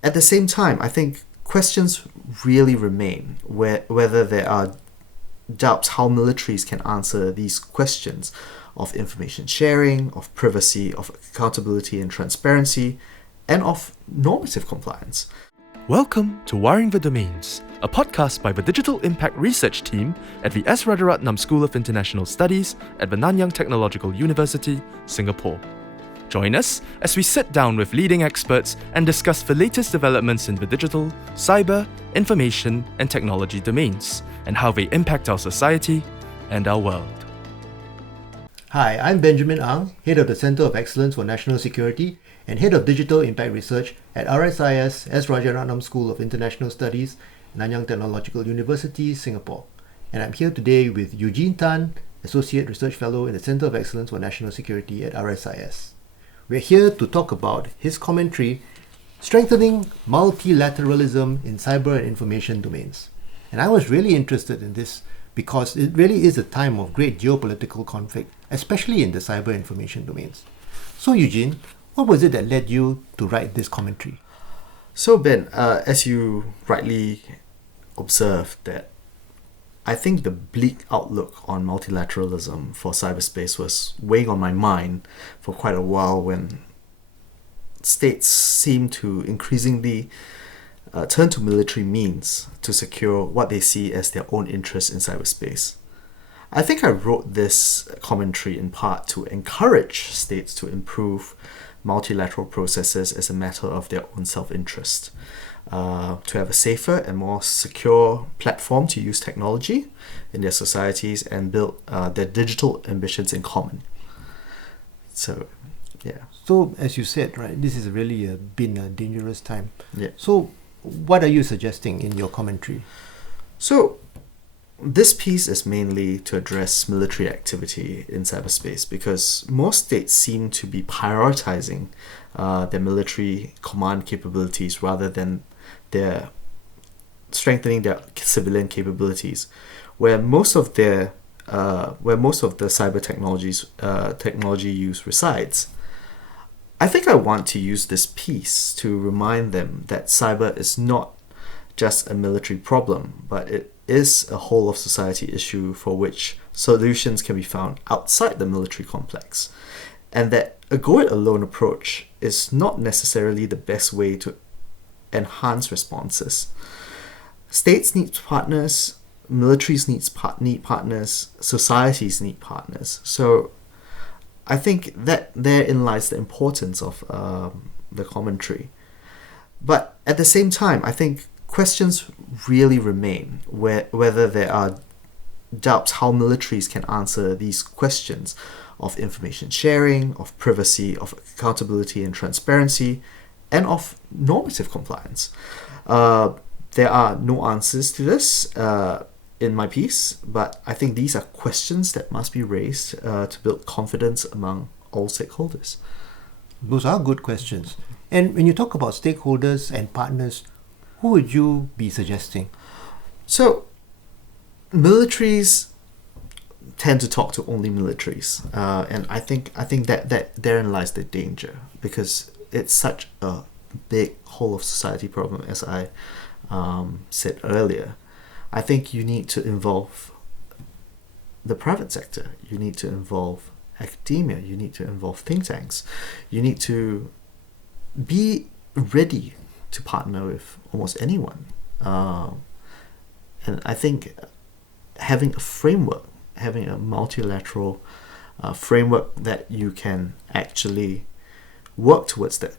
At the same time, I think questions really remain whether there are doubts how militaries can answer these questions of information sharing, of privacy, of accountability and transparency, and of normative compliance. Welcome to Wiring the Domains, a podcast by the Digital Impact Research Team at the S. Rajaratnam School of International Studies at the Nanyang Technological University, Singapore. Join us as we sit down with leading experts and discuss the latest developments in the digital, cyber, information, and technology domains, and how they impact our society and our world. Hi, I'm Benjamin Ang, Head of the Centre of Excellence for National Security and Head of Digital Impact Research at RSIS S. Rajaratnam School of International Studies, Nanyang Technological University, Singapore. And I'm here today with Eugene Tan, Associate Research Fellow in the Centre of Excellence for National Security at RSIS. We're here to talk about his commentary, Strengthening Multilateralism in Cyber and Information Domains. And I was really interested in this because it really is a time of great geopolitical conflict, especially in the cyber information domains. So Eugene, what was it that led you to write this commentary? So Ben, as you rightly observed, that I think the bleak outlook on multilateralism for cyberspace was weighing on my mind for quite a while when states seem to increasingly turn to military means to secure what they see as their own interests in cyberspace. I think I wrote this commentary in part to encourage states to improve multilateral processes as a matter of their own self-interest, to have a safer and more secure platform to use technology in their societies and build their digital ambitions in common. So, yeah. So, as you said, right, this has really been a dangerous time. Yeah. So, what are you suggesting in your commentary? So, this piece is mainly to address military activity in cyberspace because most states seem to be prioritizing their military command capabilities rather than their strengthening their civilian capabilities, where most of the cyber technology use resides. I think I want to use this piece to remind them that cyber is not just a military problem, but it is a whole of society issue for which solutions can be found outside the military complex, and that a go-it-alone approach is not necessarily the best way to enhance responses. States need partners, militaries need partners, societies need partners. So I think that therein lies the importance of the commentary. But at the same time, I think questions really remain whether there are doubts how militaries can answer these questions of information sharing, of privacy, of accountability and transparency, and of normative compliance. There are no answers to this in my piece, but I think these are questions that must be raised to build confidence among all stakeholders. Those are good questions. And when you talk about stakeholders and partners, who would you be suggesting? So, militaries tend to talk to only militaries, and I think that therein lies the danger, because it's such a big whole of society problem, as I said earlier. I think you need to involve the private sector, you need to involve academia, you need to involve think tanks, you need to be ready to partner with almost anyone. And I think having a framework, having a multilateral framework that you can actually work towards that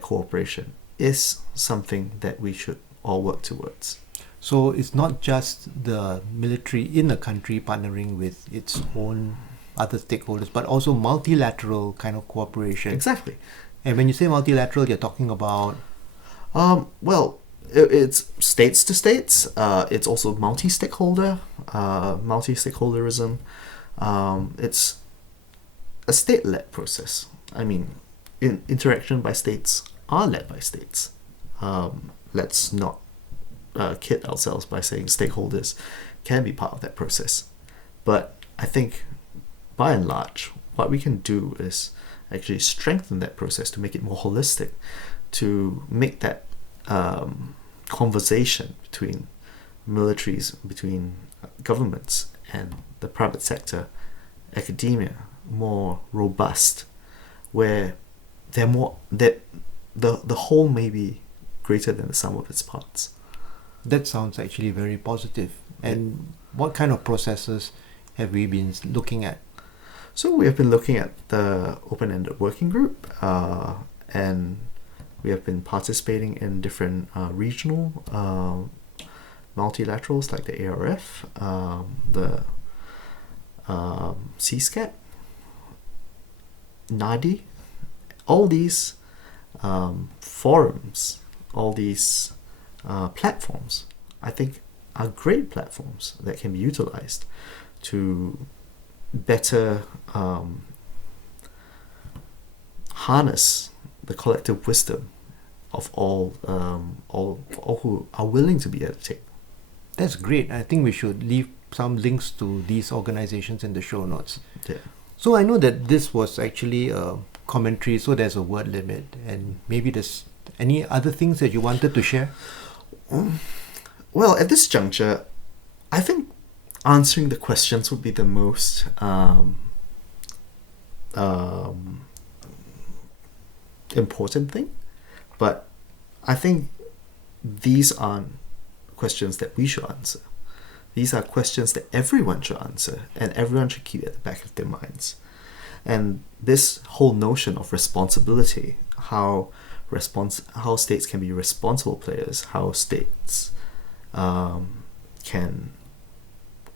cooperation is something that we should all work towards. So it's not just the military in a country partnering with its own other stakeholders, but also multilateral kind of cooperation. Exactly. And when you say multilateral, you're talking about? It's states to states. It's also multi-stakeholderism. It's a state-led process. I mean, interaction by states are led by states. Let's not kid ourselves by saying stakeholders can be part of that process. But I think, by and large, what we can do is actually strengthen that process to make it more holistic, to make that conversation between militaries, between governments and the private sector, academia, more robust, where they're more that the whole may be greater than the sum of its parts. That sounds actually very positive. And what kind of processes have we been looking at? So we have been looking at the open-ended working group, and we have been participating in different regional multilaterals like the ARF, the CSCAP, NADI, all these forums, all these platforms, I think are great platforms that can be utilized to better harness the collective wisdom of all who are willing to be at the table. That's great. I think we should leave some links to these organizations in the show notes. Yeah. So I know that this was actually a commentary, so there's a word limit, and maybe there's any other things that you wanted to share? Well, at this juncture, I think answering the questions would be the most important thing. But I think these aren't questions that we should answer. These are questions that everyone should answer, and everyone should keep at the back of their minds. And this whole notion of responsibility, how states can be responsible players, how states can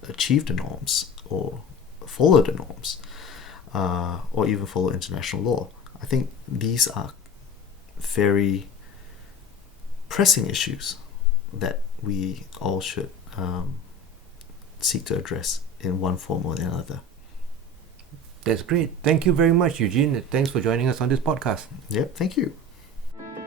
achieve the norms or follow the norms, or even follow international law. I think these are very pressing issues that we all should seek to address in one form or another. That's great. Thank you very much, Eugene. Thanks for joining us on this podcast. Yep, thank you.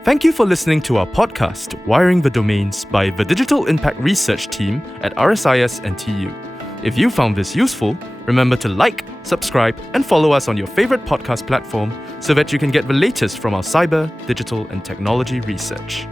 Thank you for listening to our podcast, Wiring the Domains, by the Digital Impact Research Team at RSIS and TU. If you found this useful, remember to like, subscribe, and follow us on your favorite podcast platform so that you can get the latest from our cyber, digital, and technology research.